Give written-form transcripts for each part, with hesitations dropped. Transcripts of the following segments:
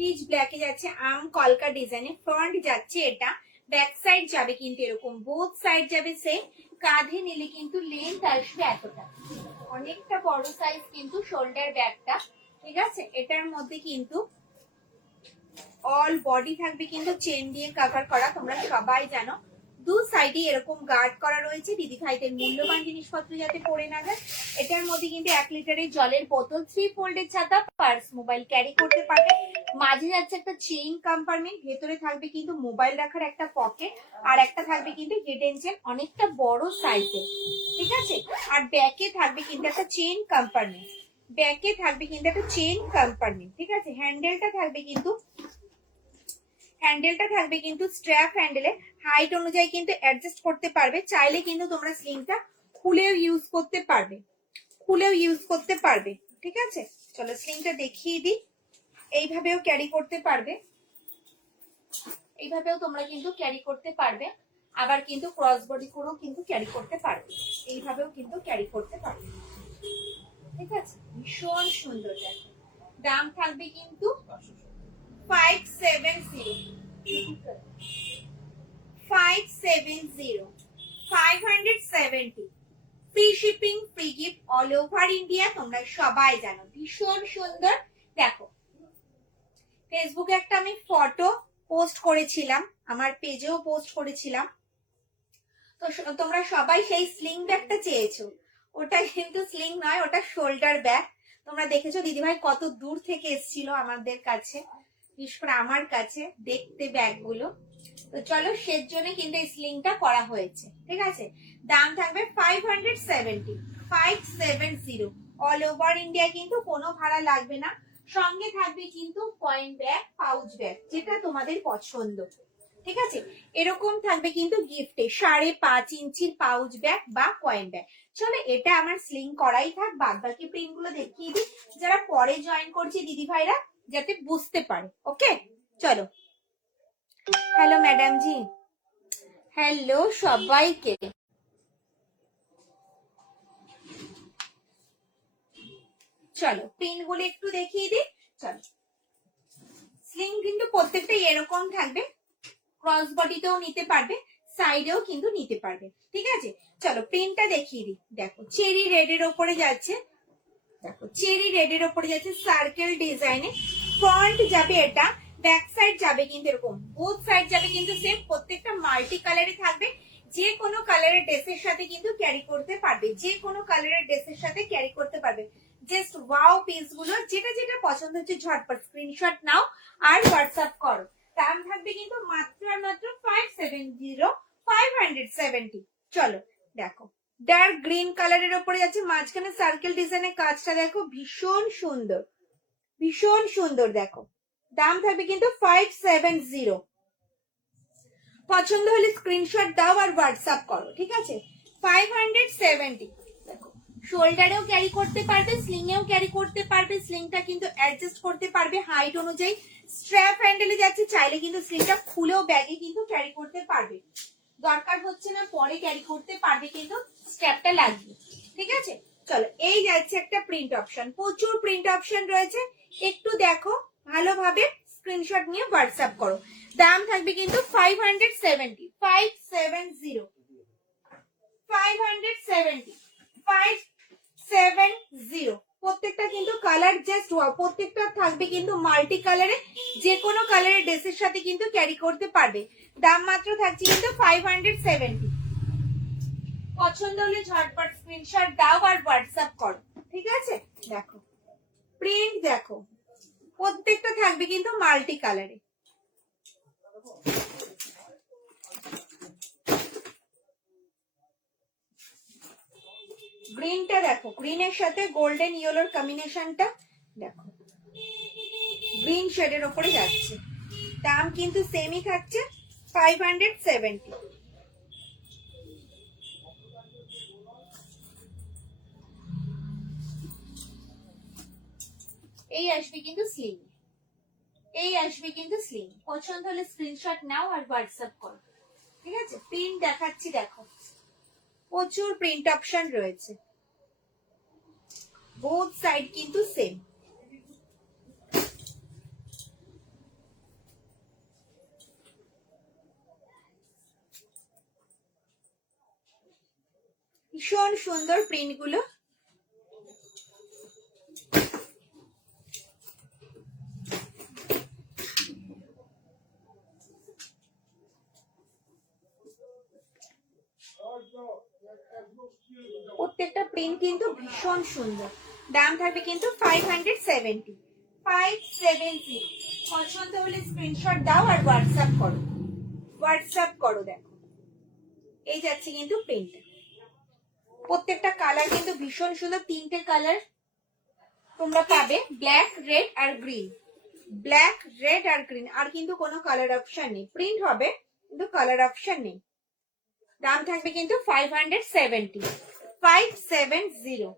Pitch ব্ল্যাকে যাচ্ছে আম কলকা ডিজাইনে, ফ্রন্ট যাচ্ছে এটা, ব্যাক সাইড যাবে কিন্তু এরকম, বোথ সাইড যাবে সেম। কাঁধে নিলে কিন্তু লেন্থ আসবে এতটা, অনেকটা বড় সাইজ কিন্তু শোল্ডার ব্যাগটা। ঠিক আছে, এটার মধ্যে কিন্তু অল বডি থাকবে কিন্তু চেন দিয়ে কভার করা, তোমরা সবাই জানো। দু সাইডে এরকম গার্ড করা রয়েছে দিদি ভাইদের মূল্যবান জিনিসপত্র যাতে পড়ে না যায়। এটার মধ্যে কিন্তু 1 লিটারের জলের বোতল, 3 ফোল্ডের ছাতা, পার্স, মোবাইল ক্যারি করতে পারবে। মাঝে যাচ্ছে একটা চেইন কম্পার্টমেন্ট, ভেতরে থাকবে কিন্তু মোবাইল রাখার একটা পকেট, আর একটা থাকবে কিন্তু হিডেন চেন, অনেকটা বড় সাইজের। ঠিক আছে, আর ব্যাকে থাকবে কিন্তু একটা চেইন কম্পার্টমেন্ট, ব্যাকে থাকবে কিন্তু একটা চেইন কম্পার্টমেন্ট। ঠিক আছে, হ্যান্ডেলটা থাকবে কিন্তু স্ট্র্যাপ হ্যান্ডেলে, হাইট অনুযায়ী কিন্তু অ্যাডজাস্ট করতে পারবে। চাইলে কিন্তু তোমরা স্লিংটা খুলেও ইউজ করতে পারবে, ঠিক আছে। চলো স্লিংটা দেখিয়ে দিই। এইভাবেও ক্যারি করতে পারবে, এইভাবেও তোমরা কিন্তু ক্যারি করতে পারবে, আবার কিন্তু ক্রস বডি করেও কিন্তু ক্যারি করতে পারবে, এইভাবেও কিন্তু ক্যারি করতে পারবে। ঠিক আছে, ভীষণ সুন্দর। দেখো দাম থাকবে কিন্তু 570 free shipping, free gift all over India, তোমরা সবাই জানো। ভীষণ সুন্দর। দেখো ফেসবুকে একটা আমি ফটো পোস্ট করেছিলাম, আমার পেজেও পোস্ট করেছিলাম, তো তোমরা সবাই সেই স্লিং ব্যাগটা চেয়েছো। ওটা কিন্তু স্লিং নয়, ওটা শোল্ডার ব্যাগ। তোমরা দেখেছো দিদিভাই কত দূর থেকে এসেছিল আমাদের কাছে, বিশেষ করে আমার কাছে দেখতে ব্যাগগুলো। তো চলো সের জন্য কিন্তু এই স্লিংটা করা হয়েছে। ঠিক আছে, দাম থাকবে 570 অল ওভার ইন্ডিয়া, কিন্তু কোনো ভাড়া লাগবে না। সঙ্গে থাকবে কিন্তু কয়েন ব্যাগ, পাউচ ব্যাগ, যেটা তোমাদের পছন্দ। ঠিক আছে, এরকম থাকবে কিন্তু গিফটে 5.5 ইঞ্চির পাউচ ব্যাগ বা কয়েন ব্যাগ। চলো এটা আমার স্লিং করাই থাক, বাদ বাকি প্রিন্ট গুলো দেখিয়ে দিই, যারা পরে জয়েন করছে দিদি ভাইরা যাতে বুঝতে পারে। ওকে চলো। হ্যালো ম্যাডাম জি, হ্যালো সবাইকে। চলো প্রিন্ট গুলো একটু দেখিয়ে দিই। চলো স্লিং কিন্তু প্রত্যেকটাই এরকম থাকবে, ক্রস বডিতেও নিতে পারবে, সাইডেও কিন্তু নিতে পারবে। ঠিক আছে, চলো প্রিন্টটা দেখিয়ে দিই। দেখো চেরি রেড এর ওপরে যাচ্ছে, দেখো চেরি রেড এর ওপরে যাচ্ছে সার্কেল ডিজাইনে, ফ্রন্ট যাবে এটা, ব্যাক সাইড যাবে কিন্তু এরকম, বোথ সাইড যাবে কিন্তু সেম, প্রত্যেকটা মাল্টি কালারে থাকবে। যে কোনো কালারের ড্রেসের সাথে কিন্তু ক্যারি করতে পারবে, যে কোনো কালারের ড্রেসের সাথে ক্যারি করতে পারবে। জাস্ট ওয়াও পিস গুলো, যেটা যেটা পছন্দ হচ্ছে ঝটপট স্ক্রিনশট নাও আর হোয়াটসঅ্যাপ করো। দাম থাকবে কিন্তু মাত্র আর মাত্র 570। চলো দেখো ডার্ক গ্রিন কালারের উপরে যাচ্ছে, মাঝখানে সার্কেল ডিজাইনের কাজটা দেখো, ভীষণ সুন্দর, ভীষণ সুন্দর। দেখো দাম থাকবে কিন্তু 570। পছন্দ হলে স্ক্রিনশট দাও আর হোয়াটসঅ্যাপ করো। ঠিক আছে, 570। দেখো শোল্ডারেও ক্যারি করতে পারবে, স্লিং এও ক্যারি করতে পারবে, স্লিংটা কিন্তু অ্যাডজাস্ট করতে পারবে হাইট অনুযায়ী। স্ট্র্যাপ হ্যান্ডেলে যাচ্ছে, চাইলে কিন্তু স্লিংটা খুলেও ব্যাগে কিন্তু ক্যারি করতে পারবে, দরকার হচ্ছে না পরে ক্যারি করতে পারবে, কিন্তু স্ট্র্যাপটা লাগবে। ঠিক আছে, চলো এই যাচ্ছে একটা প্রিন্ট অপশন, প্রচুর প্রিন্ট অপশন রয়েছে, একটু দেখো ভালোভাবে, স্ক্রিনশট নিয়ে হোয়াটসঅ্যাপ করো। দাম থাকবে কিন্তু 570, 570। প্রত্যেকটা কিন্তু কালার জাস্ট ওয়াও, প্রত্যেকটা থাকবে কিন্তু মাল্টি কালারে, যে কোনো কালারের ড্রেসের সাথে কিন্তু ক্যারি করতে পারবে। দাম মাত্র থাকছে কিন্তু 570। পছন্দ হলে ঝটপট স্ক্রিনশট দাও আর হোয়াটসঅ্যাপ করো। ঠিক আছে, দেখো প্রিন্ট দেখো, প্রত্যেকটা থাকবে কিন্তু মাল্টি কালারে। গ্রিনটা দেখো, গ্রিনের সাথে গোল্ডেন ইয়েলোর কম্বিনেশনটা দেখো, গ্রিন শেডের উপরে যাচ্ছে। দাম কিন্তু সেমই থাকছে 570। এই আসবে কিন্তু স্লিং, এই আসবে কিন্তু স্লিং। পছন্দ হলে স্ক্রিনশট নাও আর হোয়াটসঅ্যাপ করো। ঠিক আছে, প্রিন্ট দেখাচ্ছি দেখো, প্রচুর প্রিন্ট অপশন রয়েছে, বোথ সাইড কিন্তু সেম। ভীষণ সুন্দর প্রিন্ট গুলো। প্রত্যেকটা প্রিন্ট কিন্তু ভীষণ সুন্দর। দাম থাকবে কিন্তু 570। 570। পছন্দ হলে স্ক্রিনশট দাও আর হোয়াটসঅ্যাপ করো। হোয়াটসঅ্যাপ করো। দেখো এই যাচ্ছে কিন্তু প্রিন্ট। প্রত্যেকটা কালার কিন্তু ভীষণ সুন্দর। 3টে কালার তোমরা পাবে, ব্ল্যাক, রেড আর গ্রিন। ব্ল্যাক, রেড আর গ্রিন। আর কিন্তু কোনো কালার অপশন নেই। প্রিন্ট হবে কিন্তু কালার অপশন নেই। দাম থাকবে কিন্তু 570। 570।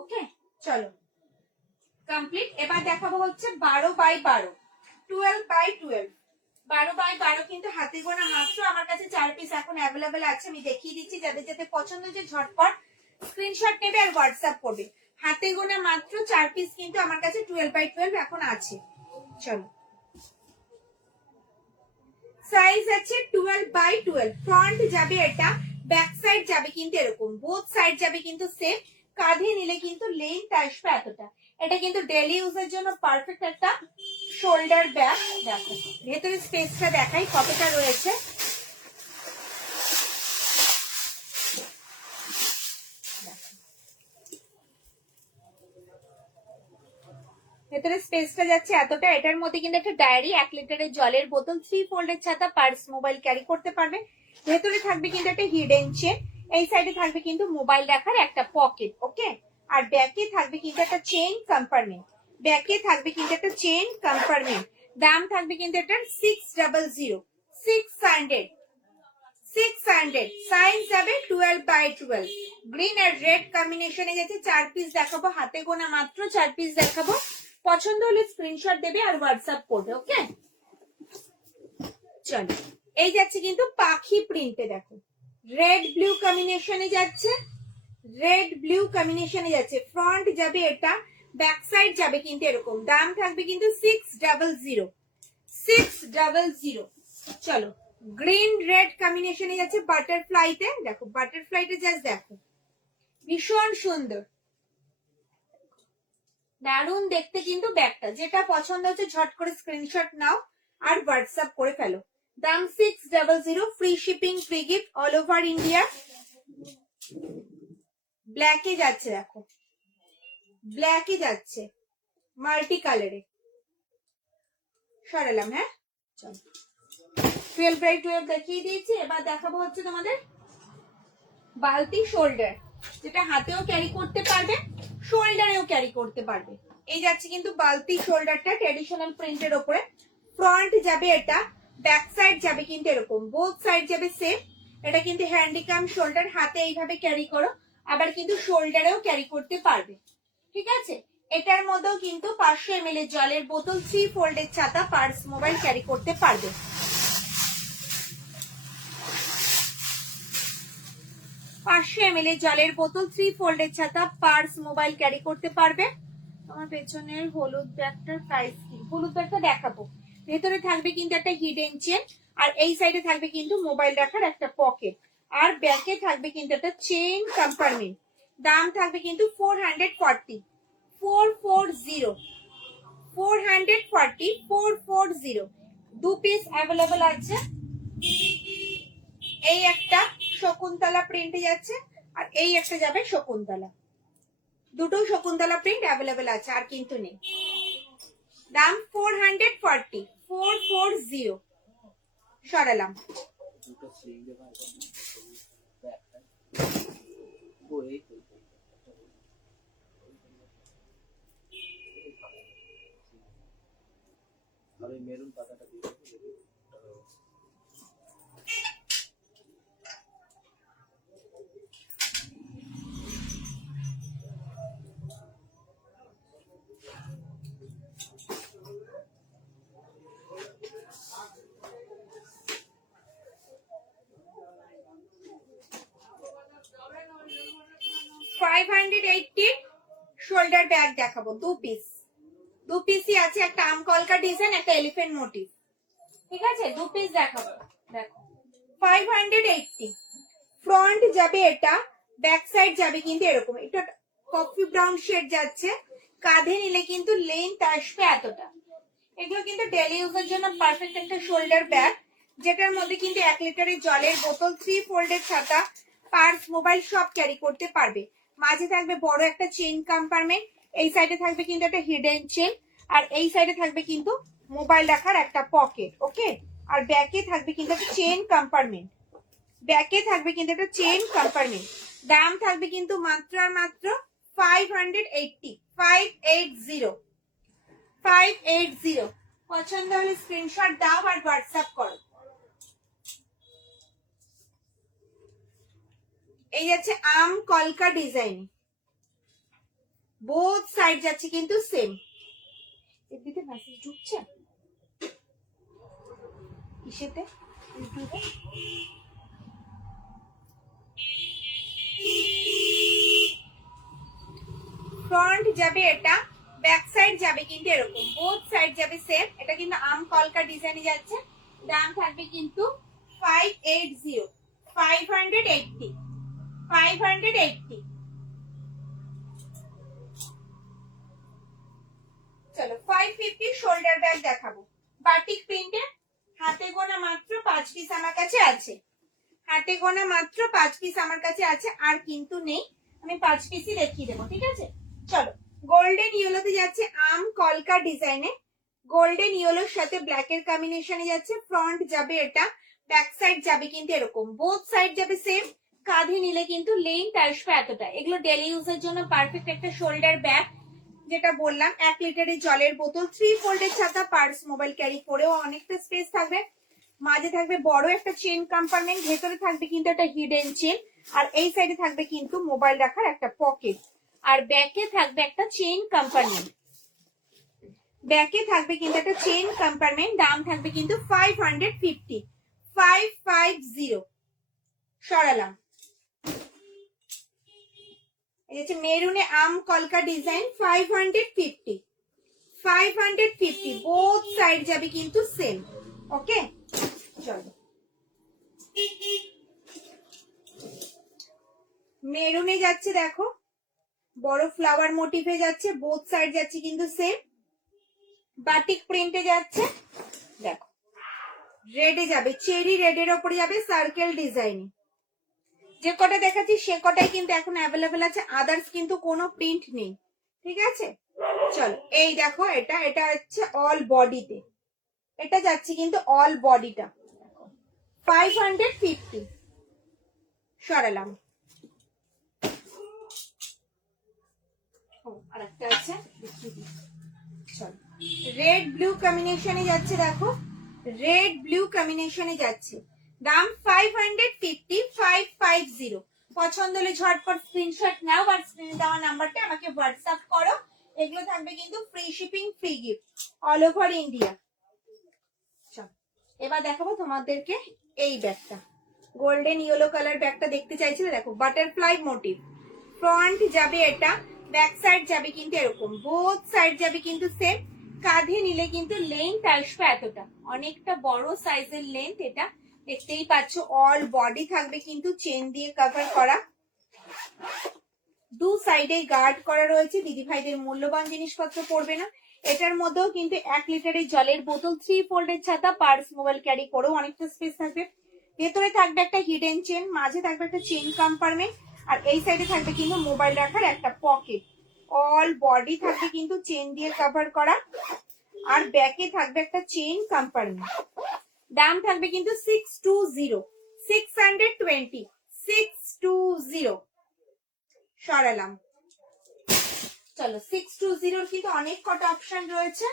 ওকে, চলো কমপ্লিট। এবার দেখাবো হচ্ছে 12x12, 12x12। 12x12 কিন্তু হাতে গোনা মাত্র আমার কাছে 4 পিস এখন অ্যাভেলেবেল আছে। আমি দেখিয়ে দিচ্ছি, যাদের যাদের পছন্দ হচ্ছে ঝটপট স্ক্রিনশট নেবে আর হোয়াটসঅ্যাপ করবে। হাতে গোনা মাত্র 4 পিস কিন্তু আমার কাছে 12x12 এখন আছে। চলো, সাইজ আছে 12x12। ফ্রন্ট যাবে এটা, ব্যাক সাইড যাবে কিন্তু এরকম, বোথ সাইড যাবে কিন্তু সেম। কাঁধে নিলে কিন্তু লেন্থ আসবে এতটা। এটা কিন্তু ডেইলি ইউজের জন্য পারফেক্ট একটা শোল্ডার ব্যাগ। দেখো ভেতরে স্পেসটা দেখাই কতটা রয়েছে। ভেতরে স্পেসটা যাচ্ছে এতটা। এটার মধ্যে কিন্তু একটা ডায়েরি, 1 লিটারের জলের বোতল, 3 ফোল্ডের ছাতা, পার্স, মোবাইল ক্যারি করতে পারবে। ভেতরে থাকবে কিন্তু একটা হিডেন চেন। এই সাইডে থাকবে কিন্তু মোবাইল রাখার একটা পকেট। ওকে, আর ব্যাকে থাকবে কিন্তু একটা চেইন কম্পার্টমেন্ট। ব্যাকে থাকবে কিন্তু একটা চেইন কম্পার্টমেন্ট। দাম থাকবে কিন্তু এটার 600। 600। 600। সাইজ যাবে 12x12। গ্রিন আর রেড কম্বিনেশনে গেছে। 4 পিস দেখাবো, হাতে গোনা মাত্র 4 পিস দেখাবো। পছন্দ হলে স্ক্রিনশট দেবে আর হোয়াটসঅ্যাপ করবে। ওকে, চলো এই যাচ্ছে কিন্তু পাখি প্রিন্টে। দেখো রেড ব্লু কম্বিনেশনে যাচ্ছে, রেড ব্লু কম্বিনেশনে যাচ্ছে। ফ্রন্ট যাবে এটা, ব্যাক সাইড যাবে কিন্তু এরকম। দাম থাকবে কিন্তু 600। 600। চলো, গ্রিন রেড কম্বিনেশনে যাচ্ছে বাটারফ্লাইতে। দেখো বাটারফ্লাইতে জাস্ট দেখো, ভীষণ সুন্দর, দারুণ দেখতে কিন্তু ব্যাগটা। যেটা পছন্দ হচ্ছে ঝট করে স্ক্রিনশট নাও আর হোয়াটসঅ্যাপ করে ফেলো। দাম 600। Free shipping, free gift all over India. ব্ল্যাকে যাচ্ছে, দেখো ব্ল্যাকে যাচ্ছে, মাল্টি কালারে। সরালাম। হ্যাঁ, চলো 12x12 দেখিয়ে দিয়েছি। এবার দেখাবো হচ্ছে তোমাদের বালতি শোল্ডার, যেটা হাতেও ক্যারি করতে পারবে, শোল্ডারেও ক্যারি করতে পারবে। এই যাচ্ছে কিন্তু বালতি শোল্ডারটা ট্র্যাডিশনাল প্রিন্টের ওপরে। ফ্রন্ট যাবে এটা, ব্যাক সাইড যাবে কিন্তু এরকম, বোথ সাইড যাবে সেম। এটা কিন্তু হ্যান্ডিক্যাম শোল্ডার, হাতে এইভাবে ক্যারি করো, আবার কিন্তু শোল্ডারেও ক্যারি করতে পারবে। ঠিক আছে, এটার মধ্যেও কিন্তু 500 ml এর জলের বোতল, 3 ফোল্ডের ছাতা, পার্স, মোবাইল ক্যারি করতে পারবে। 500 ml এর জলের বোতল, 3 ফোল্ডের ছাতা, পার্স, মোবাইল ক্যারি করতে পারবে। আমার পেছনের হলুদ ব্যাগটার প্রাইস কি? হলুদ ব্যাগটা দেখাবো। ভেতরে থাকবে কিন্তু একটা হিডেন চেন, আর এই সাইডে থাকবে কিন্তু মোবাইল রাখার একটা পকেট, আর ব্যাকে থাকবে কিন্তু একটা চেইন কম্পার্টমেন্ট। দাম থাকবে কিন্তু 440। 440। 440। 440। 2 পিস অ্যাভেলেবল আছে। এই একটা শকুন্তলা প্রিন্টে যাচ্ছে, আর এই একটা যাবে শকুন্তলা। দুটো শকুন্তলা প্রিন্ট অ্যাভেলেবেল আছে, আর কিন্তু নেই। দাম 440। 440। সরালাম। মেরুন পাতাটা দিয়ে 580 শোল্ডার ব্যাগ দেখাবো। 2 পিস, 2 পিসই আছে। একটা আম কলকা ডিজাইন, একটা এলিফ্যান্ট মোটিভ। ঠিক আছে, 2 পিস দেখাবো। দেখো 580। ফ্রন্ট যাবে এটা, ব্যাক সাইড যাবে কিন্তু এরকম, এটা কফি ব্রাউন শেড যাচ্ছে, কাঁধে নিলে কিন্তু লেন্থ আসবে এতটা। এগুলো কিন্তু ডেলি ইউজের জন্য পারফেক্ট একটা শোল্ডার ব্যাগ, যেটার মধ্যে কিন্তু 1 লিটারের জলের বোতল, 3 ফোল্ডের ছাতা, পার্স, মোবাইল সব ক্যারি করতে পারবে। মাঝে থাকবে বড় একটা চেইন কম্পার্টমেন্ট, এই সাইডে থাকবে কিন্তু একটা হিডেন চেইন, আর এই সাইডে থাকবে কিন্তু মোবাইল রাখার একটা পকেট। ওকে, আর ব্যাকে থাকবে কিন্তু একটা চেইন কম্পার্টমেন্ট, ব্যাকে থাকবে কিন্তু একটা চেইন কম্পার্টমেন্ট। দাম থাকবে কিন্তু মাত্র আর মাত্র 580, 580, 580। পছন্দ হলে স্ক্রিনশট দাও আর হোয়াটসঅ্যাপ করো। এই যাচ্ছে আম কলকা ডিজাইন, বোথ সাইড যাচ্ছে কিন্তু সেম। এদিকে মেসেজ ঢুকছে কিসেতে? ইউটিউবে। ফ্রন্ট যাবে এটা, ব্যাক সাইড যাবে কিন্তু এরকম, বোথ সাইড যাবে সেম। এটা কিন্তু আম কলকা ডিজাইনে যাচ্ছে। দাম থাকবে কিন্তু 580, 580, 580। চলো 550 শোল্ডার ব্যাগ দেখাবো, বাটিক প্রিন্টের, হাতে গোনা মাত্র 5 পিস আমার কাছে আছে, হাতে গোনা মাত্র 5 পিস আমার কাছে আছে, আর কিন্তু নেই, আমি 5 পিসই দেখিয়ে দেবো, ঠিক আছে? চলো, গোল্ডেন ইয়েলোতে যাচ্ছে আম কলকা ডিজাইনে, গোল্ডেন ইয়েলোর সাথে ব্ল্যাক এর কম্বিনেশনে যাচ্ছে। ফ্রন্ট যাবে এটা, ব্যাক সাইড যাবে কিন্তু এরকম, বোথ সাইড যাবে সেম। কাঁধে নিলে কিন্তু লেন্থ আসবে এতটা। এগুলো ডেলি ইউজের জন্য পারফেক্ট একটা শোল্ডার ব্যাগ, যেটা বললাম 1 লিটারের জলের বোতল, 3 ফোল্ডের ছাতা, পার্স, মোবাইল ক্যারি করেও অনেকটা স্পেস থাকবে। মাঝে থাকবে বড় একটা চেইন কম্পার্টমেন্ট, ভেতরে থাকবে কিন্তু একটা হিডেন চেইন, আর এই সাইডে থাকবে কিন্তু মোবাইল রাখার একটা পকেট, আর ব্যাকে থাকবে একটা চেইন কম্পার্টমেন্ট, ব্যাকে থাকবে কিন্তু একটা চেইন কম্পার্টমেন্ট। দাম থাকবে কিন্তু 550, 550। সরালাম। এই হচ্ছে মেরুনে আম কলকা ডিজাইন, 550, 550, বোথ সাইড যাবে কিন্তু সেম। ওকে, চলো মেরুনে যাচ্ছে, দেখো বড় ফ্লাওয়ার মোটিভে যাচ্ছে, বোথ সাইড যাচ্ছে কিন্তু সেম। বাটিক প্রিন্টে যাচ্ছে, দেখো রেডে যাবে, চেরি রেডের ওপরে যাবে সার্কেল ডিজাইন। যে কটা দেখাচ্ছি সে কটাই কিন্তু এখন অ্যাভেলেবেল আছে, আদার্স কিন্তু কোনো প্রিন্ট নেই, ঠিক আছে? চলো এই দেখো, এটা এটা হচ্ছে অল বডিতে, এটা যাচ্ছে কিন্তু অল বডিটা, 550। সরালাম। আর একটা আছে, চলো রেড ব্লু কম্বিনেশনে যাচ্ছে, দেখো রেড ব্লু কম্বিনেশনে যাচ্ছে। দাম 550, 550। পছন্দ হলে ঝটপট স্ক্রিনশট নাও আর স্ক্রিনে দেওয়া নাম্বারটা আমাকে হোয়াটসঅ্যাপ করো। এগুলো থাকবে কিন্তু free shipping, free gift all over India. এবার দেখাবো তোমাদেরকে এই ব্যাগটা, গোল্ডেন ইয়েলো কালার ব্যাগটা দেখতে চাইছিলে, দেখো বাটারফ্লাই মোটিভ। ফ্রন্ট যাবে এটা, ব্যাক সাইড যাবে কিন্তু এরকম, বোথ সাইড যাবে কিন্তু সেম। কাঁধে নিলে কিন্তু লেন্থ আসবে এতটা, অনেকটা বড় সাইজের লেন্থ এটা, দেখতেই পাচ্ছ। অল বডি থাকবে কিন্তু চেন দিয়ে কভার করা, দু সাইডে গার্ড করা রয়েছে, দিদি ভাইদের মূল্যবান জিনিসপত্র পড়বে না। এটার মধ্যেও কিন্তু 1 লিটারের জলের বোতল, 3 ফোল্ডের ছাতা, পার্স, মোবাইল ক্যারি করেও অনেকটা স্পেস থাকবে। ভেতরে থাকবে একটা হিডেন চেন, মাঝে থাকবে একটা চেন কম্পার্টমেন্ট, আর এই সাইডে থাকবে কিন্তু মোবাইল রাখার একটা পকেট। অল বডি থাকবে কিন্তু চেন দিয়ে কভার করা, আর ব্যাকে থাকবে একটা চেন কম্পার্টমেন্ট। দাম থাকবে কিন্তু 620, 620, 620। সরালাম। চলো 620 কিন্তু অনেক কটা অপশন রয়েছে,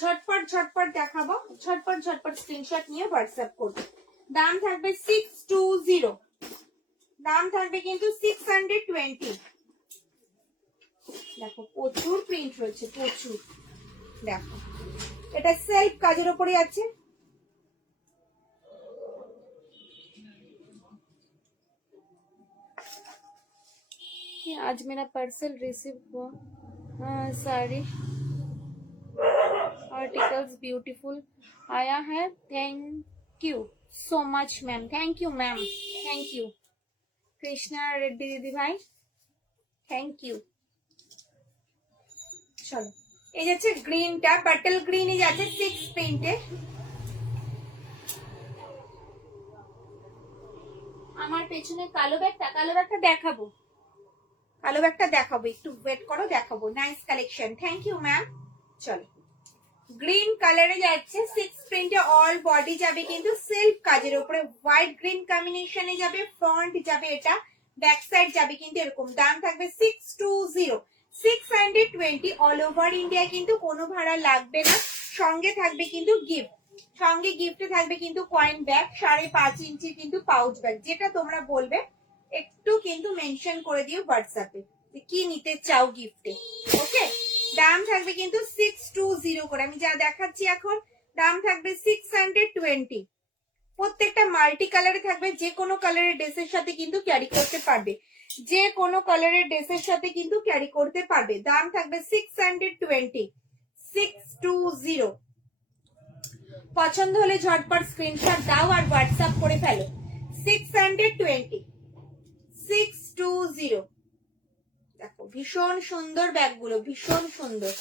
ঝটপট ঝটপট দেখাবো, ঝটপট ঝটপট স্ক্রিনশট নিয়ে হোয়াটসঅ্যাপ করবো। দাম থাকবে 620, দাম থাকবে কিন্তু 620। দেখো প্রচুর প্রিন্ট রয়েছে, প্রচুর। দেখো এটা সেলফ কাজের উপরে আছে, आज मेरा पार्सल रिसीव हुआ, सारी आर्टिकल्स ब्यूटीफुल आया है, thank you so much ma'am, thank you ma'am, thank you. Krishna Reddy দিদি ভাই, থ্যাংক ইউ। চলো, এই যাচ্ছে গ্রিনটা, বাটল গ্রিন যাচ্ছে 6 প্রিন্টে। আমার পেছনে কালো ব্যাগটা দেখাবো, কালো ব্যাগটা দেখাবো, একটু ওয়েট করো, দেখাবো। Nice collection, thank you ma'am. চলো, গ্রিন কালারে যাচ্ছে 6 প্রিন্টে, অল বডি যাবে কিন্তু সিল্ক কাজের উপরে, হোয়াইট গ্রিন কম্বিনেশনে যাবে, ফ্রন্ট যাবে এটা, ব্যাক সাইড যাবে কিন্তু এরকম। দাম থাকবে 620, 620 অল ওভার ইন্ডিয়া, কিন্তু কোনো ভাড়া লাগবে না। সঙ্গে থাকবে কিন্তু গিফট, সঙ্গে গিফটে থাকবে কিন্তু কয়েন ব্যাগ, 5.5 ইঞ্চি কিন্তু পাউচ ব্যাগ, যেটা তোমরা বলবে একটু কিন্তু মেনশন করে দিও হোয়াটসঅ্যাপে কি নিতে চাও গিফটে। ওকে, দাম থাকবে কিন্তু 620 করে, আমি যা দেখাচ্ছি এখন দাম থাকবে 620। প্রত্যেকটা মাল্টি কালারে থাকবে, যে কোনো কালারের ড্রেসের সাথে কিন্তু ক্যারি করতে পারবে, যে কোনো কালারের ড্রেসের সাথে কিন্তু ক্যারি করতে পারবে। দাম থাকবে 620, 620। পছন্দ হলে ঝটপট স্ক্রিনশট দাও আর হোয়াটসঅ্যাপ করে ফেলো। 620, 620। দেখো ভীষণ সুন্দর ব্যাগগুলো, ভীষণ সুন্দর।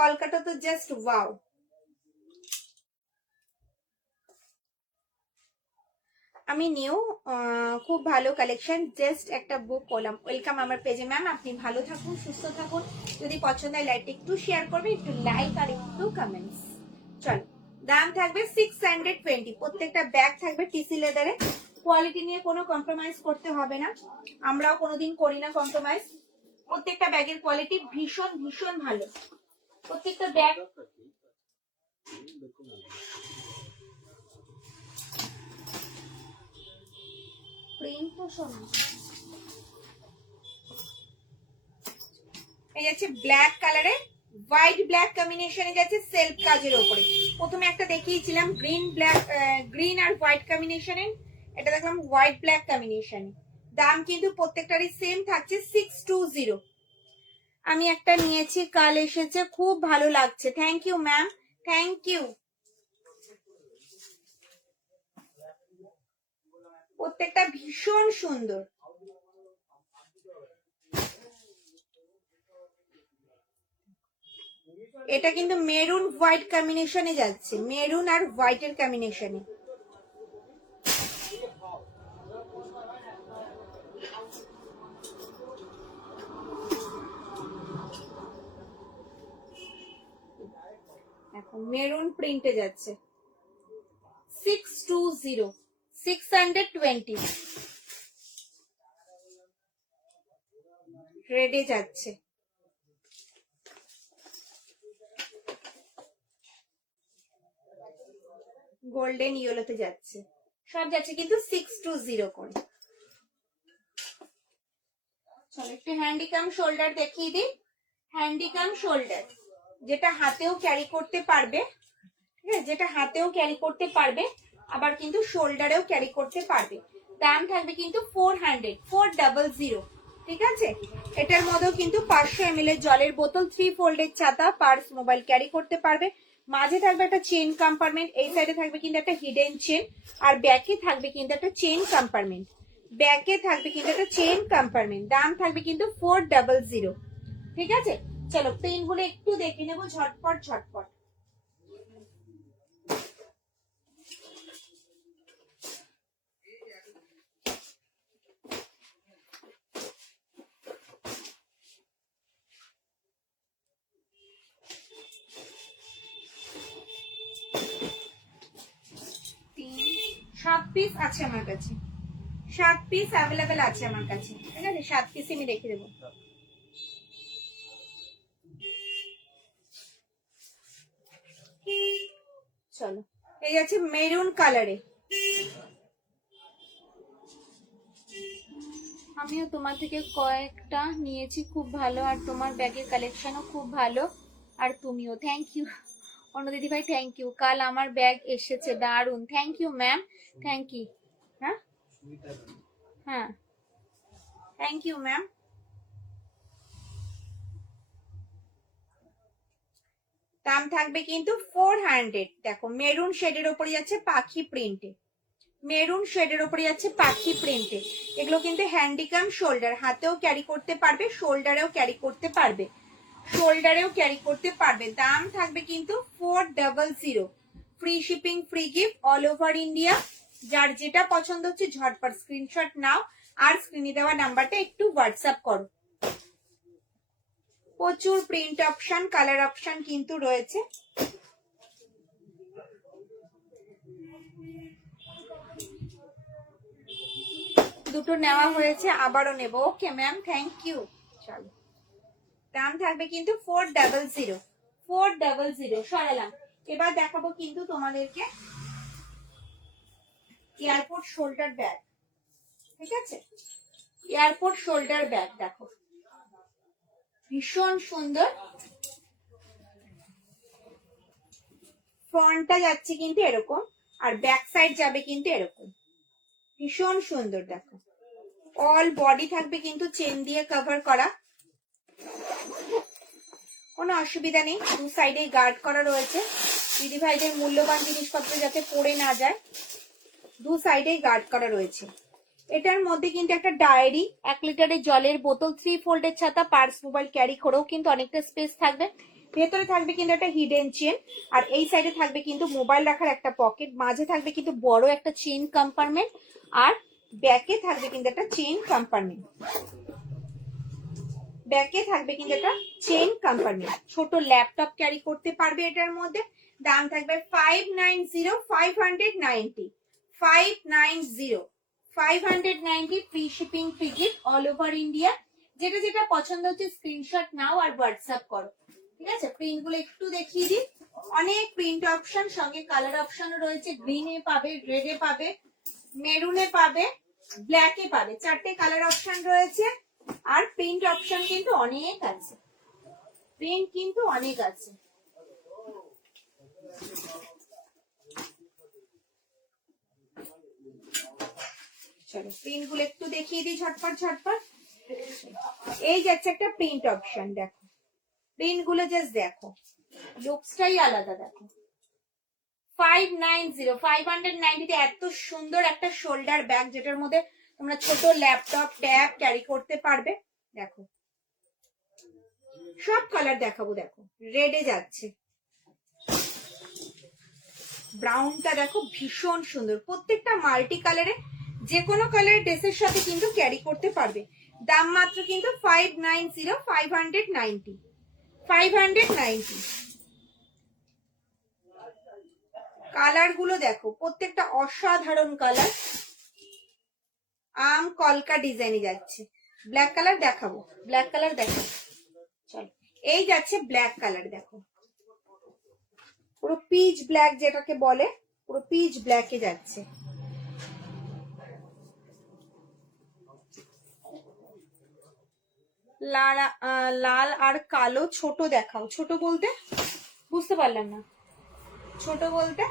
কলকাতা তো জাস্ট ওয়াও। আমি নিউ, খুব ভালো কালেকশন, জাস্ট একটা বুক করলাম। ওয়েলকাম আমার পেজে ম্যাম, আপনি ভালো থাকুন, সুস্থ থাকুন। যদি পছন্দ হয় লাইক একটু শেয়ার করবে, একটু লাইক আর একটু কমেন্টস। চলো, দাম থাকবে 620। প্রত্যেকটা ব্যাগ থাকবে টিসি লেদারে, কোয়ালিটি নিয়ে কোনো কম্প্রোমাইজ করতে হবে না, আমরাও কোনোদিন করি না কম্প্রোমাইজ। প্রত্যেকটা ব্যাগের কোয়ালিটি ভীষণ ভীষণ ভালো, প্রত্যেকটা ব্যাগ। এই যাচ্ছে ব্ল্যাক কালারে, হোয়াইট ব্ল্যাক কম্বিনেশনে যাচ্ছে সেলফ কাজের উপরে। প্রথমে একটা দেখিয়েছিলাম গ্রিন ব্ল্যাক, গ্রিন আর হোয়াইট কম্বিনেশনে, এটা দেখলাম হোয়াইট ব্ল্যাক কম্বিনেশনে। দাম কিন্তু প্রত্যেকটারই সেম থাকছে 620। আমি একটা নিয়েছি, কাল এসেছে, খুব ভালো লাগছে, thank you ma'am, thank you. প্রত্যেকটা ভীষণ সুন্দর। এটা কিন্তু মেরুন হোয়াইট কম্বিনেশনে যাচ্ছে, মেরুন আর হোয়াইটের কম্বিনেশনে। এখন মেরুন প্রিন্টে যাচ্ছে 620, 620। রেডে যাচ্ছে, গোল্ডেন ইয়েলোতে যাচ্ছে, সব যাচ্ছে কিন্তু 620 করে। চলো একটু হ্যান্ডিকাম শোল্ডার দেখিয়ে দিই। হ্যান্ডিকাম শোল্ডার, যেটা হাতেও ক্যারি করতে পারবে, ঠিক আছে, যেটা হাতেও ক্যারি করতে পারবে, আবার কিন্তু শোল্ডারেও ক্যারি করতে পারবে। দাম থাকবে কিন্তু 400, ঠিক আছে। এটার মধ্যেও কিন্তু 500 ml এর জলের বোতল, 3 ফোল্ডের ছাতা, পার্স, মোবাইল ক্যারি করতে পারবে। মাঝে থাকবে একটা চেইন কম্পার্টমেন্ট, এই সাইডে থাকবে কিন্তু একটা হিডেন চেন, আর ব্যাকে থাকবে কিন্তু একটা চেইন কম্পার্টমেন্ট, ব্যাকে থাকবে কিন্তু একটা চেইন কম্পার্টমেন্ট। দাম থাকবে কিন্তু 400, ঠিক আছে। চলো পেন গুলো একটু দেখে নেবো ঝটপট ঝটপট। সাত পিস আছে আমার কাছে, 7 পিস অ্যাভেলেবেল আছে আমার কাছে, ঠিক আছে, 7 পিস আমি রেখে দেবো। চলো, এই আছে মেরুন কালারে। আমিও তোমার থেকে কয়েকটা নিয়েছি, খুব ভালো, আর তোমার ব্যাগের কালেকশনও খুব ভালো, আর তুমিও, থ্যাংক ইউ অন্য দিদি ভাই, থ্যাংক ইউ। কাল আমার ব্যাগ এসেছে, দারুন, thank you ma'am, thank you. হ্যাঁ হ্যাঁ, থ্যাংক ইউ ম্যাম। দাম থাকবে কিন্তু 400। দেখো মেরুন শেডের উপরে যাচ্ছে পাখি প্রিন্টে, মেরুন শেডের উপরে যাচ্ছে পাখি প্রিন্টে। এগুলো কিন্তু হ্যান্ডিক্যাম শোল্ডার, হাতেও ক্যারি করতে পারবে, শোল্ডারেও ক্যারি করতে পারবে, শোল্ডারেও ক্যারি করতে পারবে। দাম থাকবে কিন্তু 400। Free shipping, free gift all over India. যার যেটা পছন্দ হচ্ছে ঝটপট স্ক্রিনশট নাও আর স্ক্রিনে দেওয়া নাম্বারটা একটু হোয়াটসঅ্যাপ করো। প্রচুর প্রিন্ট অপশন, কালার অপশন কিন্তু রয়েছে। দুটো নেওয়া হয়েছে, আবারও নেব। Okay ma'am, thank you. চলো, দাম থাকবে কিন্তু 400। 400 সরালাম। এবার দেখাবো কিন্তু তোমাদেরকে এয়ারপোর্ট শোল্ডার ব্যাগ। ঠিক আছে, এয়ারপোর্ট শোল্ডার ব্যাগ দেখো, ভীষণ সুন্দর। ফ্রন্টটা যাচ্ছে কিন্তু এরকম, আর ব্যাক সাইড যাবে কিন্তু এরকম, ভীষণ সুন্দর। দেখো, অল বডি থাকবে কিন্তু চেন দিয়ে কভার করা, কোনো অসুবিধা নেই। দু সাইডে গার্ড করা রয়েছে, দিদি ভাইদের মূল্যবান জিনিসপত্র যাতে পড়ে না যায়, দু সাইডে গার্ড করা রয়েছে। এটার মধ্যে কিন্তু একটা ডায়েরি, 1 লিটারের জলের বোতল, 3 ফোল্ডের ছাতা, পার্স, মোবাইল ক্যারি করেও কিন্তু অনেকটা স্পেস থাকবে। ভেতরে থাকবে কিন্তু একটা হিডেন চেন, আর এই সাইডে থাকবে কিন্তু মোবাইল রাখার একটা পকেট, মাঝে থাকবে কিন্তু বড় একটা চেইন কম্পার্টমেন্ট, আর ব্যাকে থাকবে কিন্তু একটা চেইন কম্পার্টমেন্ট, ব্যাকে থাকবে কিন্তু একটা চেইন কম্পার্টমেন্ট। ছোট ল্যাপটপ ক্যারি করতে পারবে এটার মধ্যে। দাম থাকবে 590, 590, 590, 590। Free shipping, free gift all over India. যেটা যেটা পছন্দ হচ্ছে স্ক্রিনশট নাও আর হোয়াটসঅ্যাপ করো। ঠিক আছে, প্রিন্ট গুলো একটু দেখিয়ে দিই। অনেক প্রিন্ট অপশন, সঙ্গে কালার অপশনও রয়েছে। গ্রিনে পাবে, রেডে পাবে, মেরুনে পাবে, ব্ল্যাকে পাবে, 4টে কালার অপশন রয়েছে। আর প্রিন্ট অপশন কিন্তু অনেক আছে, প্রিন্ট কিন্তু অনেক আছে। চলো, প্রিন্ট গুলো একটু দেখিয়ে দিই ঝটপট ঝটপট। এই যাচ্ছে একটা প্রিন্ট অপশন, দেখো প্রিন্ট গুলো জাস্ট দেখো, লুকসটাই আলাদা। দেখো 590, 590 এত সুন্দর একটা শোল্ডার ব্যাগ, যেটার মধ্যে তোমরা ছোট ল্যাপটপ, ট্যাব ক্যারি করতে পারবে। দেখো সব কালার দেখাবো। দেখো রেডে যাচ্ছে, ব্রাউনটা দেখো ভীষণ সুন্দর, প্রত্যেকটা মাল্টি কালারে, যে কোনো কালারের ড্রেসের সাথে কিন্তু ক্যারি করতে পারবে। দাম মাত্র কিন্তু 590, 590, 590। কালার গুলো দেখো, প্রত্যেকটা অসাধারণ কালার। আম কলকা ডিজাইনে যাচ্ছে। ব্ল্যাক কালার দেখাবো, ব্ল্যাক কালার দেখাবো। চলো, এই যাচ্ছে ব্ল্যাক কালার। দেখো পুরো পিচ ব্ল্যাক, যেটাকে বলে পুরো পিচ ব্ল্যাকে যাচ্ছে। লাল আর কালো ছোট দেখাও। ছোট বলতে বুঝতে পারলাম না, ছোট বলতে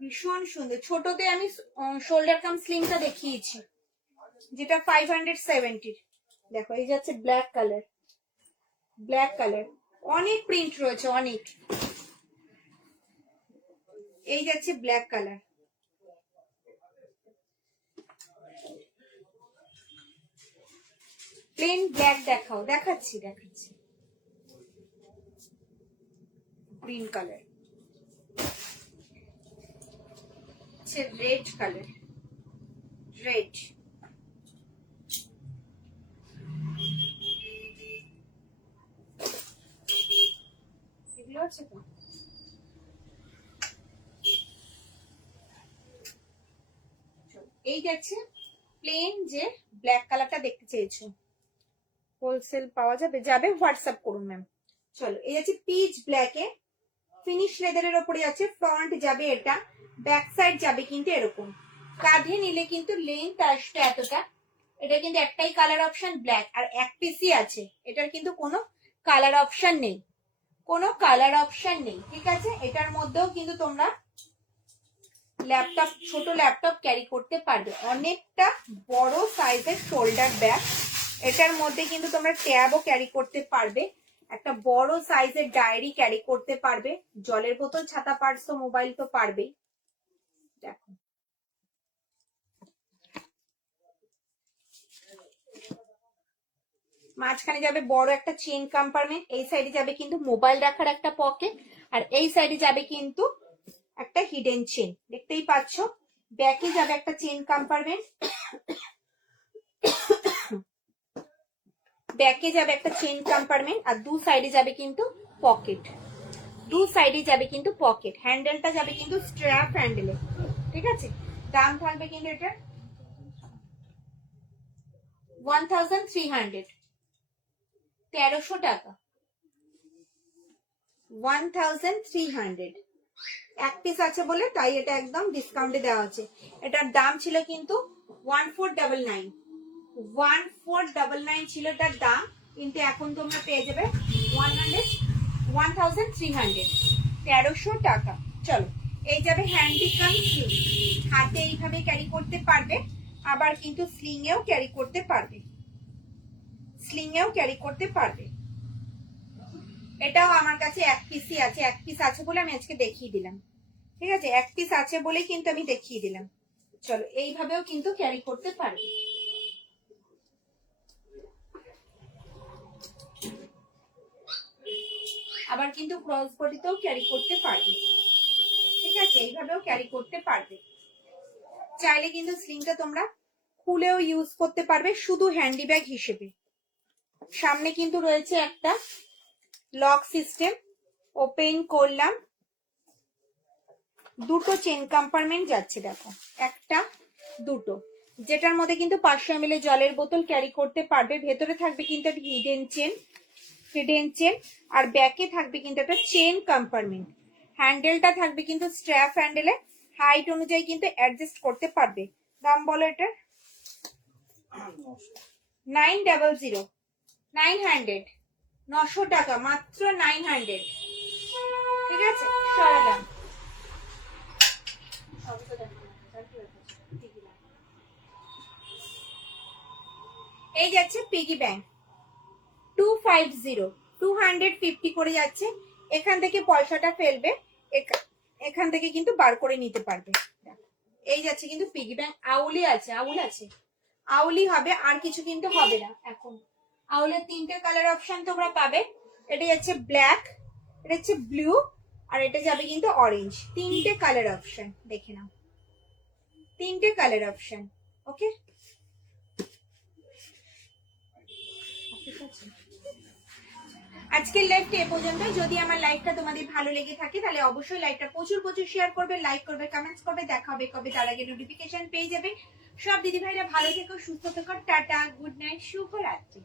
ভীষণ সুন্দর। ছোটতে আমি শোল্ডার কাম স্লিংটা দেখিয়েছি, যেটা 570। দেখো এই যাচ্ছে ব্ল্যাক কালার, ব্ল্যাক কালার, অনেক প্রিন্ট রয়েছে অনেক। এই যাচ্ছে ব্ল্যাক কালার, প্লেন ব্ল্যাক দেখাও। দেখাচ্ছি দেখাচ্ছি। Green colour, red colour, red, এগুলো আছে তো। এই যাচ্ছে প্লেন, যে ব্ল্যাক কালারটা দেখতে চেয়েছো, হোলসেল পাওয়া যাবে? যাবে, হোয়াটসঅ্যাপ করুন ম্যাম। চলো, এই যাচ্ছে পিচ ব্ল্যাকে, ফিনিশ লেদারের ওপরে আছে। ফ্রন্ট যাবে এটা, ব্যাক সাইড যাবে কিন্তু এরকম। কাঁধে নিলে কিন্তু লেন্থ আসবে এতটা। এটা কিন্তু একটাই কালার অপশন ব্ল্যাক, আর এক পিসই আছে, এটার কিন্তু কোনো কালার অপশন নেই, কোনো কালার অপশন নেই। ঠিক আছে, এটার মধ্যেও কিন্তু তোমরা ল্যাপটপ, ছোট ল্যাপটপ ক্যারি করতে পারবে। অনেকটা বড় সাইজের শোল্ডার ব্যাগ, এটার মধ্যে কিন্তু তোমরা ট্যাবও ক্যারি করতে পারবে। একটা বড় সাইজের ডায়েরি ক্যারি করতে পারবে, জলের বোতল, ছাতা, পার্স, মোবাইল তো পারবেই। দেখো মাঝখানে যাবে বড় একটা চেন কম্পার্টমেন্ট, এই সাইডে যাবে কিন্তু মোবাইল রাখার একটা পকেট, আর এই সাইডে যাবে কিন্তু একটা হিডেন চেন, দেখতেই পাচ্ছ। ব্যাকে যাবে একটা চেন কম্পার্টমেন্ট, ব্যাকে যাবে একটা চেন কম্পার্টমেন্ট, আর দু সাইডে যাবে কিন্তু পকেট, দু সাইডে যাবে কিন্তু পকেট। হ্যান্ডেলটা যাবে কিন্তু স্ট্র্যাপ হ্যান্ডেলে, ঠিক আছে। দাম থাকবে কিন্তু এটা 1300, 1300 টাকা, 1300। এক পিস আছে বলে তাই এটা একদম ডিসকাউন্টে দেওয়া আছে। এটার দাম ছিল কিন্তু 1499, 1499 ছিল এটার দাম, কিন্তু এখন তোমরা পেয়ে যাবে 1300, 1300 টাকা। চলো এই যাবে হ্যান্ডিকাম স্লিং, হাতে এইভাবে ক্যারি করতে পারবে, আবার কিন্তু স্লিং এও ক্যারি করতে পারবে, স্লিং এও ক্যারি করতে পারবে। এটাও আমার কাছে এক পিসই আছে, এক পিস আছে বলে আমি আজকে দেখিয়ে দিলাম, ঠিক আছে। এক পিস আছে বলেই কিন্তু আমি দেখিয়ে দিলাম। চলো এইভাবেও কিন্তু ক্যারি করতে পারবে। আবার কিন্তু ক্রস বডিতেও ক্যারি করতে পারবে, ঠিক আছে, এইভাবেও ক্যারি করতে পারবে। চাইলে কিন্তু স্লিংটা তোমরা খুলেও ইউজ করতে পারবে শুধু হ্যান্ডি ব্যাগ হিসেবে। সামনে কিন্তু রয়েছে একটা লক সিস্টেম, ওপেন করলাম, দুটো চেন কম্পার্টমেন্ট যাচ্ছে, দেখো একটা দুটো, যেটার মধ্যে কিন্তু 500 ml জলের বোতল ক্যারি করতে পারবে। ভেতরে থাকবে কিন্তু একটা হিডেন চেন, হিডেন চেন, আর ব্যাকে থাকবে কিন্তু একটা চেন কম্পার্টমেন্ট। হ্যান্ডেলটা থাকবে কিন্তু স্ট্র্যাপ হ্যান্ডেলে, হাইট অনুযায়ী কিন্তু অ্যাডজাস্ট করতে পারবে। দাম বলো এটার? 900, 900, 900 টাকা, মাত্র 900, ঠিক আছে। সরালাম। এই যাচ্ছে পিগি ব্যাংক 250, 250 করে যাচ্ছে। এখান থেকে পয়সাটা ফেলবে, এখান থেকে কিন্তু বার করে নিতে পারবে। এই যাচ্ছে কিন্তু পিগি ব্যাংক। আউলি আছে, আউল আছে, আউলি হবে, আর কিছু কিন্তু হবে না এখন। আউলের তিনটে কালার অপশন তোমরা পাবে, এটা যাচ্ছে ব্ল্যাক, এটা হচ্ছে ব্লু, আর এটা যাবে কিন্তু অরেঞ্জ। তিনটে কালার অপশন দেখে নাও, তিনটে কালার অপশন। ওকে, আজকের লাইভটা এ পর্যন্ত। যদি আমার লাইভটা তোমাদের ভালো লেগে থাকে তাহলে অবশ্যই লাইভটা প্রচুর প্রচুর শেয়ার করবে, লাইক করবে, কমেন্টস করবে। দেখা হবে কবে, তার আগে নোটিফিকেশন পেয়ে যাবে। সব দিদি ভাইরা ভালো থেকো, সুস্থ থেকো, টাটা, গুড নাইট, শুভরাত্রি।